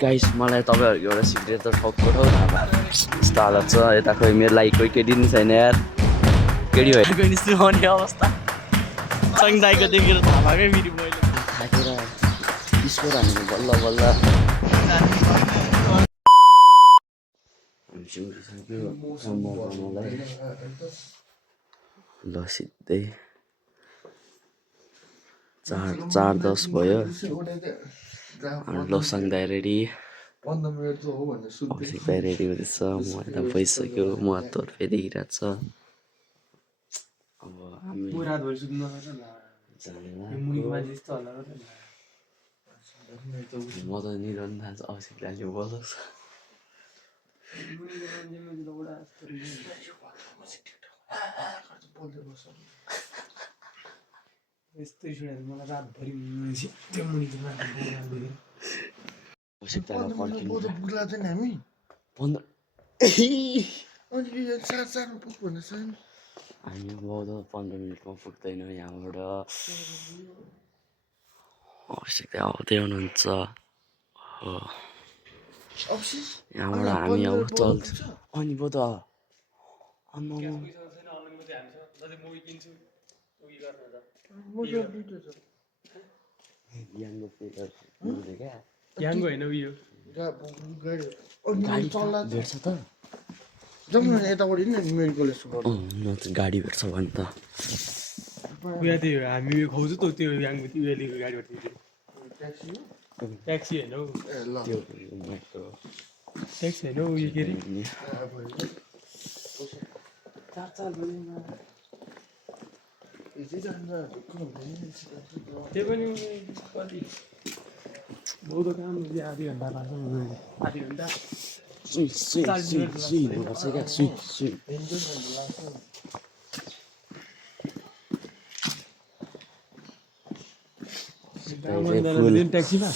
Guys मलाई तपाईँहरूको एउटा सिक्रेट त ठक्को ठाउँ थाहा भयो यस्तो हालत छ यता खोइ मेरो लागि कोही केटी नि छैन यार केटी भयो निस्किने अवस्था सङ्घाइको देखेर थाहा भएकै फेरि मैले थाकेर बिस्कुट हानेको बल्ल बल्ल ल सिधै 4:10 भयो लोसाङ दाइ रेडी अभिषेक दाइ रेडी हुँदैछ म यता भइसक्यो म हात फेरिरहेको छ अब हामी म त निरन थाल्छ अभिषेक दाइले बोलाउँछ यस्तै छोडेर मलाई रातभरि त्यो मुनिको अभिषेक दाइलाई फर्किनु पुग्ला चाहिँ हामी 15 अनि यो 4:04 पुग भन्दैछ हामी बहुत 15 मिनटमा पुग्दैनौँ यहाँबाट अभिषेक दाइ आउँदै हुनुहुन्छ यहाँबाट हामी अब चल्छ अनि पो त आम्मा याङ्गो होइन उयो गाडी भेट्छ त जाउँ न यताबाट नि मेडिकल न त गाडी भेट्छ भने त उयो त्यो हामी खुवाउँछु त त्यो याङ्गो त्यो उयोलेको गाडीबाट ट्याक्सी होइन हौ ट्याक्सी होइन हौ उयो के अरे त्यो पनि कति बहुत काम आधी घन्टा लाग्छ आधी घन्टा ट्याक्सीमा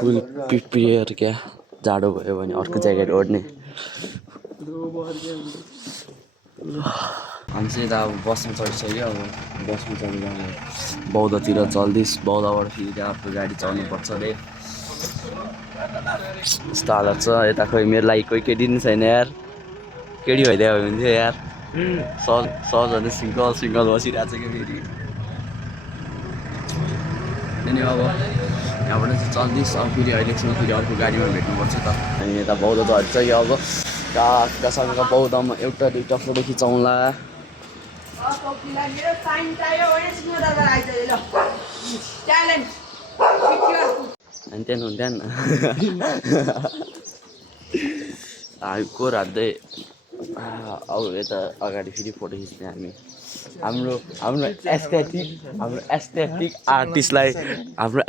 फुल प्रिपेयर क्या जाडो भयो भने अर्को ज्याकेट ओढ्ने हामी चाहिँ यता अब बसमा चढिसक्यो अब बसमा चढेर बौद्धतिर चल्दैछ बौद्धबाट फेरि त्यहाँ अर्को गाडी चढ्नुपर्छ अरे यस्तो हालत छ यता खोइ मेरो लागि कोही केटी नि छैन यार केटी भइदियो भने थियो यार सहजले सिङ्गल बसिरहेको छ क्या फेरि अनि अब यहाँबाट चाहिँ चल्दैछ अब फेरि अहिलेसम्म फेरि अर्को गाडीमा भेट्नुपर्छ त अनि यता बौद्ध त हटिसक्यो अब कहाँसँग बौद्धमा एउटा दुईवटा फोटो खिचाउँला अनि त्यहाँ हामी कोर हाल्दै अब यता अगाडि फेरि फोटो खिच्ने हाम्रो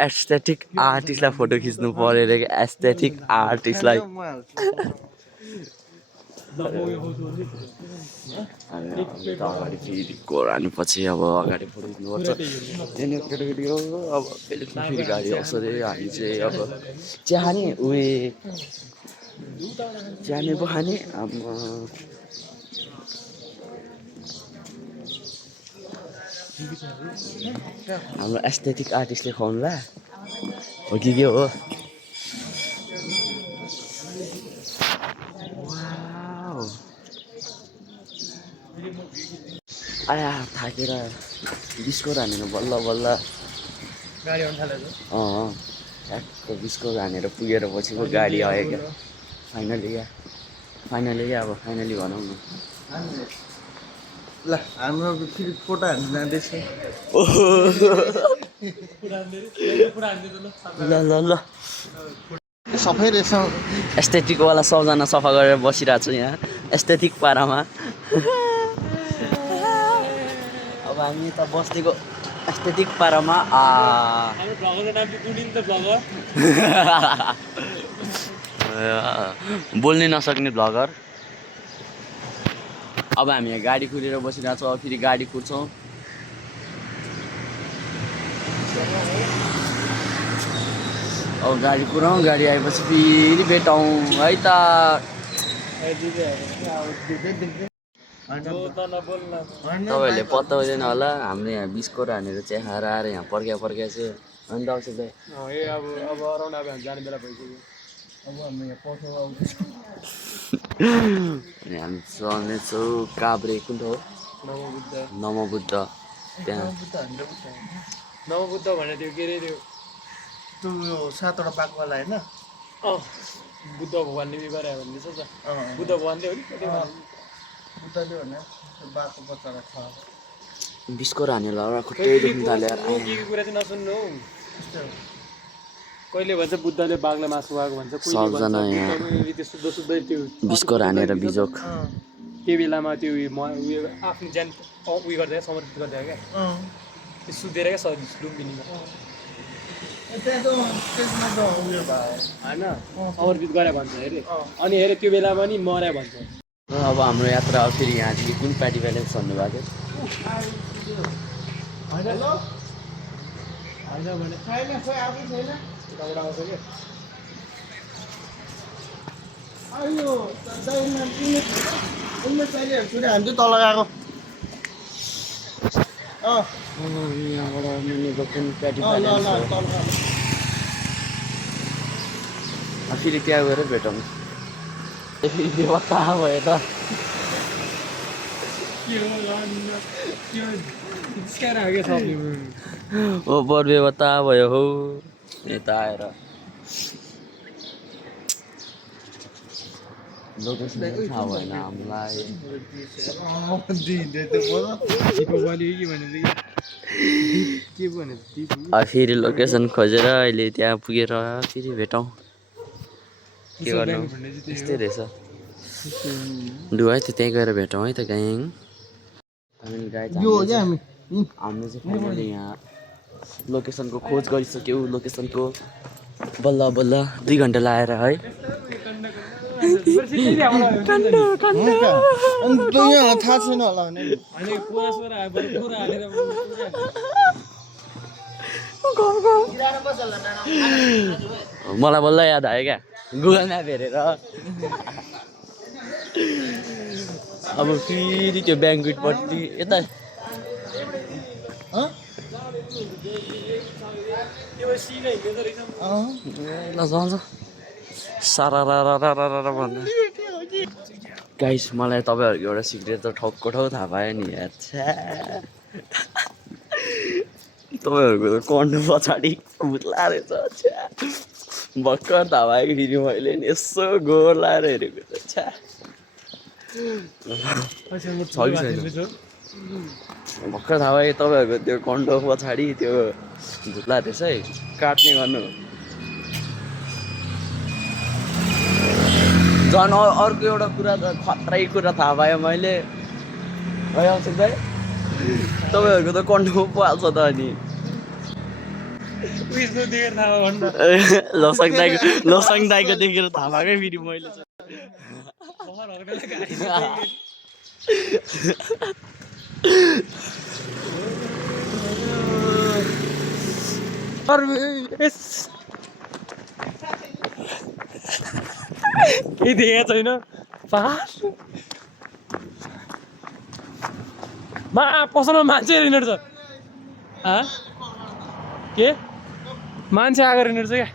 एस्थेटिक आर्टिस्टलाई फोटो खिच्नु पऱ्यो अरे एस्थेटिक आर्टिस्टलाई अगाडि फेरि कोर हाल्नुपर्छ अब अगाडि फोटो खिच्नुपर्छ त्यहाँनिर केटाकेटी हो अब फेरि गाडी आउँछ अरे हामी चाहिँ अब चिया खाने चियाने पो खाने अब हाम्रो एस्थेटिक आर्टिस्टले खुवाउनुला हो कि के हो आया थाकेर बिस्कुट हानेर बल्ल गाडी आउनु थाल्यो ट्याक्क बिस्कुट हानेर पुगेर पछि पो गाडी आयो क्या फाइनली भनौँ न ल हाम्रो फेरि फोटो हान्नु जाँदैछ ल सफै रहेछ एस्थेटिकवाला सबजना सफा गरेर बसिरहेको छु यहाँ एस्थेटिक पारामा अब हामी त बस्तीको एस्थेटिक पारामा बोल्नै नसक्ने भ्लगर अब हामी यहाँ गाडी कुरेर बसिरहेको छौँ अब फेरि गाडी कुर्छौँ अब गाडी कुराउँ गाडी आएपछि फेरि भेटौँ है त तपाईँहरूले पत्ता हुँदैन होला हाम्रो यहाँ बिस्कोट हानेर चिया खाएर आएर यहाँ पर्ख्या छ अनि दर्शक दाइ अब अराउन्ड अब हामी जाने बेला भइसक्यो अब हामी यहाँ पठाउ आउँछ अनि हामी चल्नेछौँ काभ्रे कुन ठाउँ नमबुद्ध त्यहाँ नवबुद्ध भने त्यो के अरे त्यो त्यो 7वटा पाकवाला होइन बुद्ध भगवान्ले उयो गरे भन्दैछ त बुद्ध भगवान्ले हो नि बुद्धले भने बाको बच्चालाई छ बिस्कोट हानेर एउटा खुट्टै दुख्नु थाल्यो यार लोकीको कुरा चाहिँ नसुन्नु हौ कहिले भन्छ बुद्धले बाघलाई मासु खुवाएको भन्छ सबजना यहाँ त्यो शुद्धै त्यो बिस्कोट हानेर बिजोक त्यो बेलामा त्यो उयो आफ्नो ज्यान उयो गर्दै समर्पित गर्दै क्या त्यो सुतेर क्या लुम्बिनीमा त्यहाँ त त्यसमा त उयो भयो होइन समर्पित गरे भन्छ अरे अनि हेरे त्यो बेला पनि मर्या भन्छ अब हाम्रो यात्रा फेरि यहाँदेखि कुन प्याटी प्यालेस भन्नुभएको होइन भने छैन खोइ आफै छैन यताबाट आउँछ क्या अयो दाइमा उनले चाहिएको छुरी हान्छु तल गएको यहाँबाट मुनिको कुन प्याटी ल प्यालेस ल तल फेरि त्यहाँ गएर भेटौँ फेरि देवा कहाँ भयो त के हो स्क्यार आयो क्या ओ बरबेवता भयो हौ यता आएर लोकेसन थाहा भएन हामीलाई फेरि लोकेसन खोजेर अहिले त्यहाँ पुगेर फेरि भेटौँ के गर्नु यस्तै रहेछ लु है त त्यहीँ गएर भेटौँ है त गाइङ यो हो क्या हामी हामीले चाहिँ फाइनली यहाँ लोकेसनको खोज गरिसक्यौँ लोकेसनको बल्ल बल्ल 2 घन्टा लाएर है अनि त यहाँ थाहा छैन होला भने मलाई बल्ल याद आयो क्या गुगल म्याप हेरेर अब फेरि त्यो ब्याङ्कुटपट्टि यता ल जान्छ सारा भन्दा गाइस मलाई तपाईँहरूको एउटा सिक्रेट त ठक्क थाहा पायो नि अच्छा तपाईँहरूको त कन्डो पछाडि भुत्ला रहेछ अच्छा भर्खर थाहा भयो कि फेरि मैले नि यसो गोर लाएर हेरेको त अच्छा भर्खर थाहा भयो तपाईँहरूको त्यो कन्डो पछाडि त्यो भुत्ला रहेछ है काट्ने गर्नु झन् अर्को एउटा कुरा त खतरै कुरा थाहा पायो मैले है अक्षय दाइ तपाईँहरूको त कन्डो पो हाल्छ त अनि लसाङ दाइको देखेर थाहा पाएकै फेरि मैले केही देखेको छैन पसलमा मान्छे हिँड्नु छ के मान्छे आएर हिँड्नु छ क्या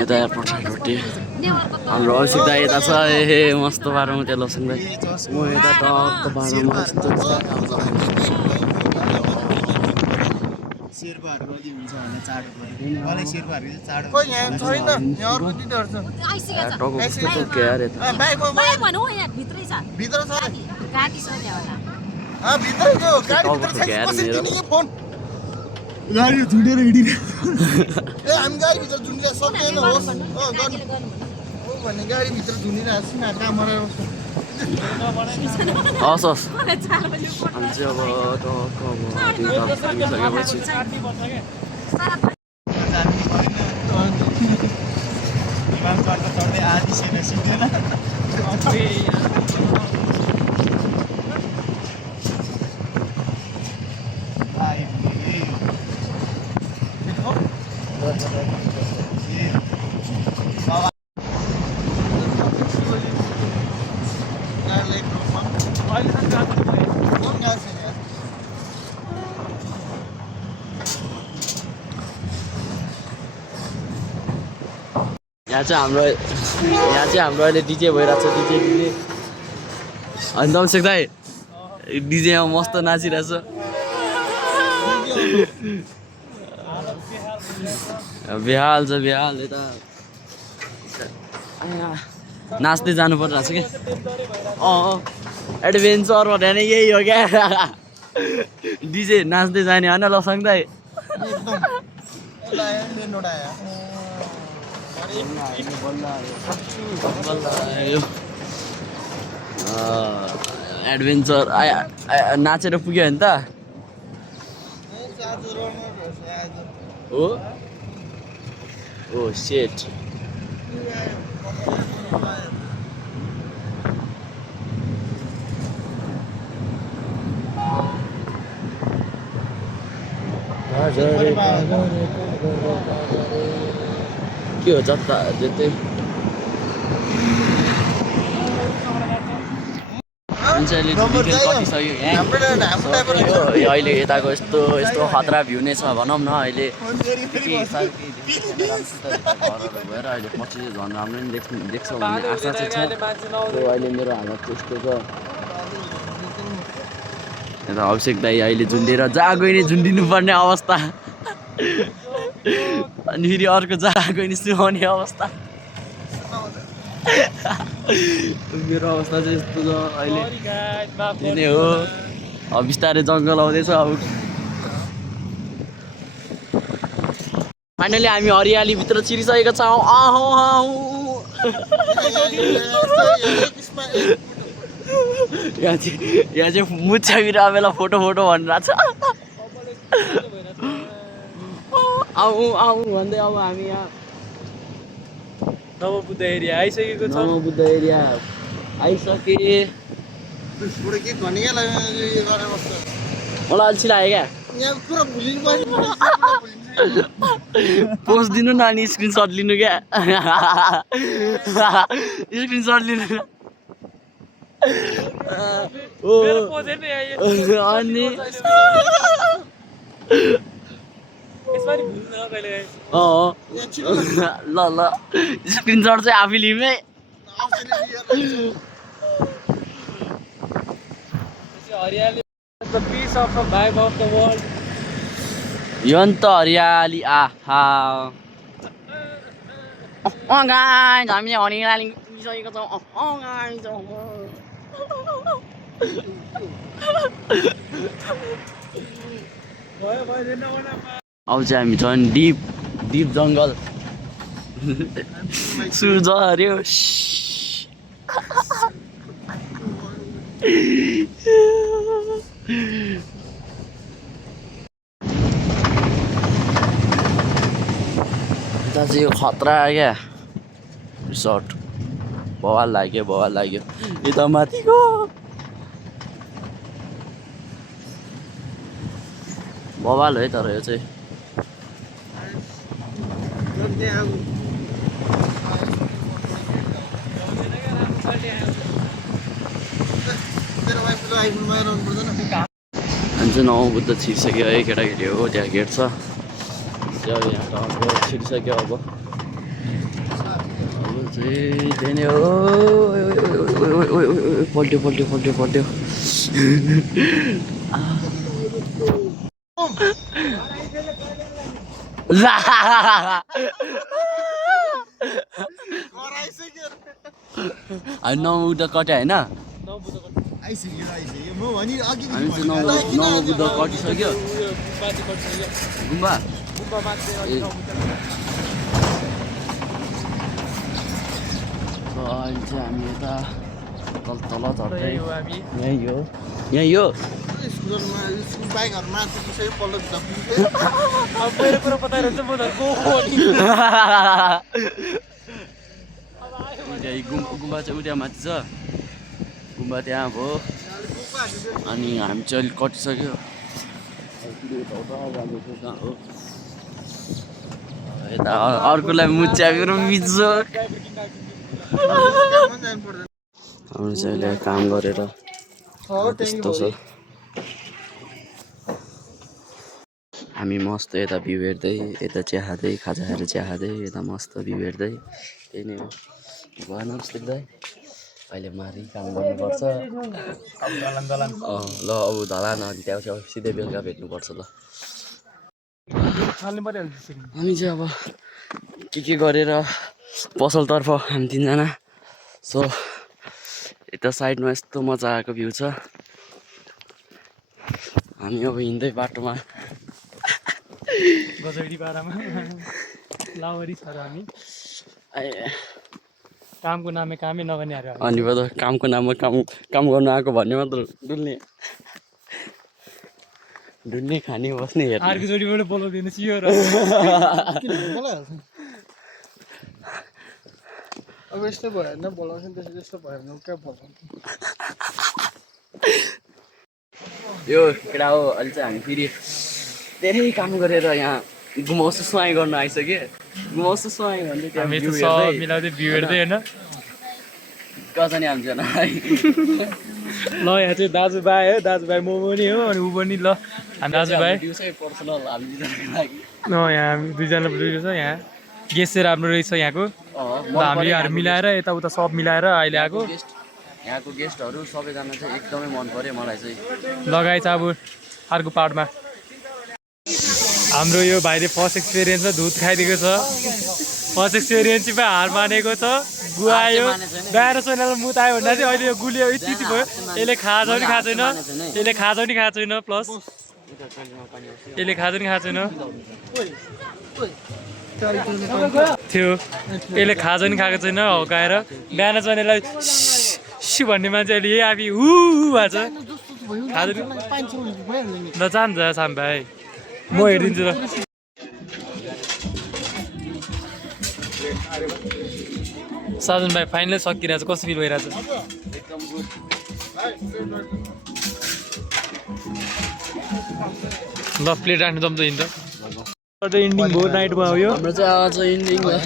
यता एयरपोर्ट रोटी हाम्रो अभिषेक दाइ यता छ ए मस्तो बाह्रमा त्यहाँ लसुङ दाइ म यता टक्क बाह्रमा शेर्पाहरू कति हुन्छ भने चाड मलाई शेर्पाहरू चाड खोइ यहाँ छैन यहाँ अर्को दिदीहरू छ भित्र छ भित्र त्यो गाडीभित्र फोन गाडी झुन्डेर हिँडिरहेको ए हामी गाडीभित्र झुन्डिरहेको सक्दैन होस् गर्नु हो भने गाडीभित्र झुन्डिरहेको छु न कहाँ मरेर हस् हस् अनि चाहिँ अब टक्क आधी सेना सिक्दैन फोन गएको छैन यार। यहाँ चाहिँ हाम्रो अहिले डिजे भइरहेको छ डिजे अनि दमसेक दाइ डिजेमा मस्त नाचिरहेछ बेहाल छ बेहाल यता नाच्दै जानु परिरहेको छ क्या एडभेन्चर भनेर यही हो क्या डिजे नाच्दै जाने होइन ल सक्दै एडभेन्चर नाचेर पुग्यो भने त हो ओ सेट के हो जता जतै अहिले यताको यस्तो खतरा भ्यू नै छ भनौँ न अहिले घरहरू भएर अहिले पछि चाहिँ झन् राम्रो नि देख्छ भन्ने आशा चाहिँ छ अहिले मेरो हालत त्यस्तो छ यता अभिषेक दाइ अहिले झुन्डेर जहाँ गयो नि झुन्डिनु पर्ने अवस्था अनि फेरि अर्को जहाँ गयो नि सुहाउने अवस्था मेरो अवस्था चाहिँ यस्तो छ अहिले त्यही नै हो अब बिस्तारै जङ्गल आउँदैछ अब फाइनली हामी हरियालीभित्र छिरिसकेका छौँ यहाँ चाहिँ मुच्छा बिरामेला फोटो भनिरहेको छ आऊ भन्दै अब हामी यहाँ नवबुद्ध एरिया आइसकेको छ नवबुद्ध एरिया आइसके मलाई अल्छी लाग्यो क्या पोस्ट दिनु न अनि स्क्रिनसट लिनु क्या स्क्रिनसट लिनु अनि ल स्क्रिनसट चाहिँ आफै लिमै यो नि त हरियाली आहा गाइस हामी हरियाली पुगिसकेको छौँ अब चाहिँ हामी झन् डिप जङ्गल सूर्य हऱ्यो यता चाहिँ यो खतरा क्या रिसोर्ट बवाल लाग्यो यता माथिको बवाल है तर यो चाहिँ अनि चाहिँ नवबुद्ध छिरिसक्यो है केटाकेटी हो त्यहाँ गेट छ यहाँ छिरिसक्यो अब चाहिँ त्यही नै हो पल्ट्यो नवबुद्ध कट्यो होइन हामी चाहिँ नवबुद्ध कटिसक्यो गुम्बा अहिले चाहिँ हामी यता तल झर्दै यहीँ हो गुम्बा चाहिँ उता माथि छ गुम्बा त्यहाँ भयो अनि हामी चाहिँ अलिक कटिसक्यो यता अर्कोलाई मुच्छा मेरो मिच्छ हामी चाहिँ अहिले काम गरेर त्यस्तो छ हामी मस्त यता भ्यू हेर्दै यता चिया खाँदै खाजा खाएर चिया खाँदै यता मस्त भ्यू हेर्दै त्यही नै हो भएन जस्तो देख्दै अहिले मारि काम गर्नुपर्छ ल अब धलान अनि त्यहाँ सिधै बेलुका भेट्नुपर्छ ल हामी चाहिँ अब के गरेर पसलतर्फ हामी तिनजना सो यता साइडमा यस्तो मजाको भ्यू छ हामी अब हिँड्दै बाटोमा गजडी पारामा लावरी छ र हामी आए कामको नाममा कामै नगर्नेहरू अनि त कामको नाममा काम गर्नु आएको भन्ने मात्र डुल्ने खाने बस्ने हेर्ने अर्को जोडीबाट बोलाउँदैन सियो र अब यस्तो भयो होइन बोलाउँछ नि त्यसरी यस्तो भयो भने क्या बोलाउँछ यो केटा हो अहिले चाहिँ हामी फेरि धेरै काम गरेर यहाँ घुमाउँछु सुहाइ गर्नु आइसक्यो घुमाउँछु सुहाइ भन्दै त्यहाँ हामी view त हेर्दै, सब मिलाउँदै भ्यू हेर्दै होइन कहाँ छ नि हामीजनालाई ल यहाँ चाहिँ दाजुभाइ हो दाजुभाइ म पनि हो अनि ऊ पनि ल हामी दाजुभाइ दिउँसै पर्सनल हामी दुईजनाको लागि यहाँ हामी दुईजना छ यहाँ गेस्ट चाहिँ राम्रो रहेछ यहाँको मन हामीले पऱ्यो यहाँ मिलाएर यताउता सब मिलाएर अहिले आएको यहाँको गेस्टहरू सबैजना चाहिँ एकदमै मन पऱ्यो मलाई चाहिँ लगाइ छ अब अर्को पार्टमा हाम्रो यो भाइले फर्स्ट एक्सपिरियन्समा धुत खाइदिएको छ फर्स्ट एक्सपिरियन्समा हार मानेको छ गुवायो बाहिर छैन मुतायो भन्दा चाहिँ अहिले यो गुलियो यति भयो यसले खाजा पनि खाएको छैन यसले खाजा पनि खाएको छैन प्लस यसले खाजा पनि खाएको छैन थियो यसले खाजा पनि खाएको छैन हौकाएर बिहान चाहिँ यसलाई सु भन्ने मान्छे अहिले यही आफै हु भएको छ खाजा ल जान्छ साम भाइ म हेरिदिन्छु ल साजन भाइ फाइनल सकिरहेको छ कस्तो फिल भइरहेको छ ल प्लेट राख्नु दम त हिँड्छ इन्डिङ भयो नाइटमा हो यो हाम्रो चाहिँ आज इन्डिङ भयो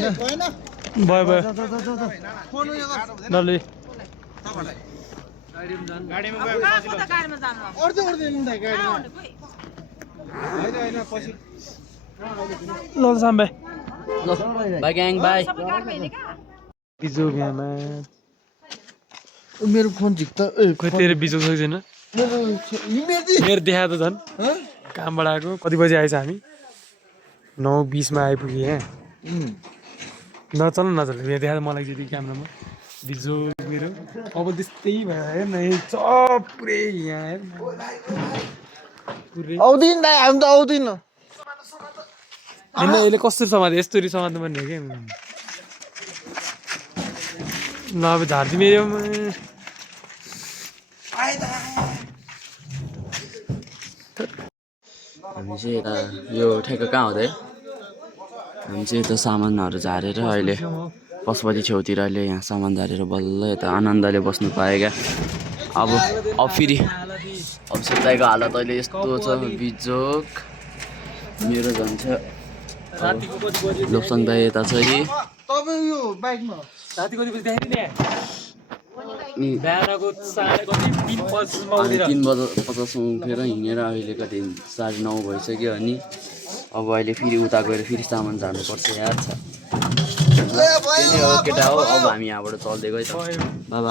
भयो ल ल ल साम भाइ बाई ग्याङ बाई बिजोग यहाँमा मेरो फोन झिक्दा खोइ तेरो बिजोग सक्दैन मेरो देखा त झन् कामबाट आएको कति बजी आएछ हामी 9:20 आइपुग्यो यहाँ नचल नचल यहाँ देखा मलाई चाहिँ क्यामेरामा बिजोग मेरो अब त्यस्तै भयो हेर्न पुरै यहाँ हेर्न आउँदैन दाइ हामी त आउँदैन होइन यसले कस्तो समात्यो यस्तरी समात्नु पर्ने हो क्या ल अब झार्दी मेरो हामी चाहिँ यता यो ठ्याक्क कहाँ हुँदै हामी चाहिँ यता सामानहरू झारेर अहिले पशुपति छेउतिर अहिले यहाँ सामान झारेर बल्ल यता आनन्दले बस्नु पायो क्या अब फेरि अब सिताइको हालत अहिले यस्तो छ बिजोक मेरो झन् छ लोपसङ दाइ यता छ कि तपाईँ यो बाइकमा राति कति बजी देखाइदिने अनि बिहानको 3:50 उठेर हिँडेर अहिलेको दिन 9:30 भइसक्यो अनि अब अहिले फेरि उता गएर फेरि सामान झार्नुपर्छ यार छ त्यही हो केटा हो अब हामी यहाँबाट चल्दै गयो बाबा